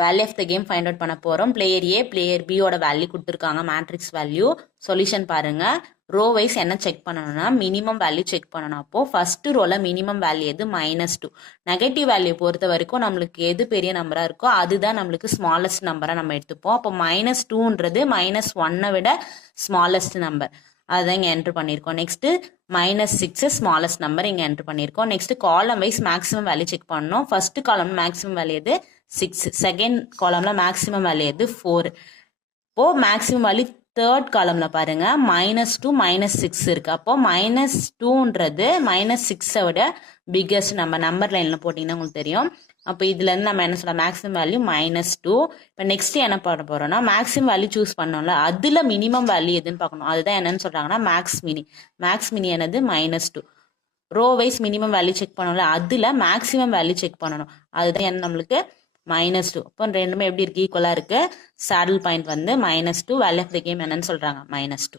Value of the game find out பண்ண போகிறோம். Player A player பியோட வேல்யூ கொடுத்துருக்காங்க, மேட்ரிக்ஸ் வேல்யூ. சொல்யூஷன் பாருங்க. ரோ வைஸ் என்ன செக் பண்ணணும்னா மினிமம் வேல்யூ செக் பண்ணணும். அப்போ ஃபர்ஸ்ட் ரோல மினிமம் வேல்யூ எது -2. நெகட்டிவ் வேல்யூ பொறுத்த வரைக்கும் நம்மளுக்கு எது பெரிய நம்பரா இருக்கோ அதுதான் நம்மளுக்கு ஸ்மாலஸ்ட் நம்பரா நம்ம எடுத்துப்போம். அப்போ -2ன்றது -1 விட ஸ்மாலஸ்ட் நம்பர், அதுதான் இங்கே என்ட்ரு பண்ணியிருக்கோம். நெக்ஸ்ட் -6 ஸ்மாலஸ்ட் நம்பர் இங்கே என்ட்ரு பண்ணியிருக்கோம். Next column wise maximum value check பண்ணணும். ஃபர்ஸ்ட் காலம் மேக்ஸிமம் வேல்யூ எது 6, செகண்ட் காலம்ல மேக்ஸிமம் வேல்யூ எது 4. இப்போ மேக்ஸிமம் வேல்யூ தேர்ட் காலம்ல பாருங்க -2 -6 இருக்கு. அப்போ -2ன்றது -6 விட பிக்கஸ்ட் நம்பர் லைன்ல போட்டீங்கன்னா உங்களுக்கு தெரியும். அப்போ இதுல இருந்து நம்ம என்ன சொல்லலாம், மேக்ஸிமம் வேல்யூ -2. இப்போ நெக்ஸ்ட் என்ன பண்ண போறோம்னா மேக்ஸிமம் வேல்யூ சூஸ் பண்ணோம்ல, அதுல மினிமம் வேல்யூ எதுன்னு பார்க்கணும். அதுதான் என்னன்னு சொல்றாங்கன்னா மேக்ஸ் மினி என்னது -2. Row wise minimum value check பண்ணோம்ல, அதுல மேக்ஸிமம் வேல்யூ செக் பண்ணணும். அதுதான் என்ன நம்மளுக்கு -2. இப்போ ரெண்டுமே எப்படி இருக்கு, ஈக்குவலா இருக்கு. சேடில் பாயிண்ட் வந்து -2, வேல்யூ ஆஃப் த கேம் என்னன்னு சொல்றாங்க -2.